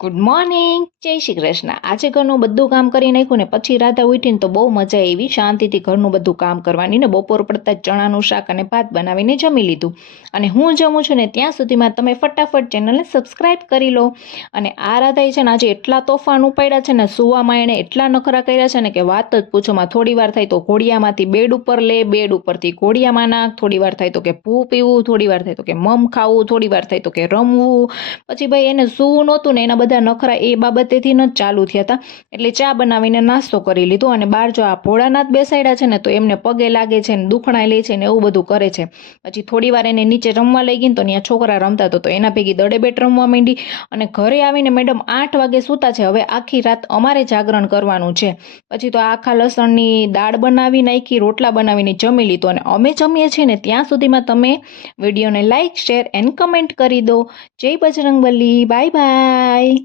Good morning, જય શ્રી કૃષ્ણ। આજે ઘરનું બધું કામ કરી નાખ્યું ને પછી રાધા ઉઠીને તો બહુ મજા આવી શાંતિથી ઘરનું બધું કામ કરવાની ને બપોર પડતા જ ચણાનું શાક અને ભાત બનાવીને જમી લીધું અને હું જમું છું ને ત્યાં સુધીમાં તમે ફટાફટ ચેનલને સબસ્ક્રાઈબ કરી લો। અને આ રાધાએ છે ને આજે એટલા તોફાન ઉપાડ્યા છે ને સુવામાં એણે એટલા નખરા કર્યા છે ને કે વાત જ પૂછોમાં। થોડી વાર થાય તો ઘોડિયામાંથી બેડ ઉપર લે, બેડ ઉપરથી ઘોડિયામાં નાખ, થોડી વાર થાય તો કે ભૂ પીવું, થોડી વાર થાય તો કે મમ ખાવું, થોડી વાર થાય તો કે રમવું। પછી ભાઈ એને સૂવું નહોતું ને એના બધા નખરા એ બાબતેથી ન ચાલુ થયા હતા એટલે ચા બનાવીને નાસ્તો કરી લીધો અને બહાર જો આ ભોળાનાથ બેસાડ્યા છે ને તો એમને પગે લાગે છે ને દુખણા લે છે ને એવું બધું કરે છે। પછી થોડી વાર એને નીચે રમવા લઈ ગઈ ને તો ત્યાં છોકરા રમતા તો એના ભેગી દડે બેટ રમવા માંડી અને ઘરે આવીને મેડમ 8 વાગે સૂતા છે। હવે આખી રાત અમારે જાગરણ કરવાનું છે। પછી તો આખા લસણની દાળ બનાવી નાખી, રોટલા બનાવીને જમી લીધો અને અમે જમીએ છીએ ને ત્યાં સુધીમાં તમે વિડીયોને લાઇક, શેર એન્ડ કમેન્ટ કરી દો। જય બજરંગબલી, બાય બાય।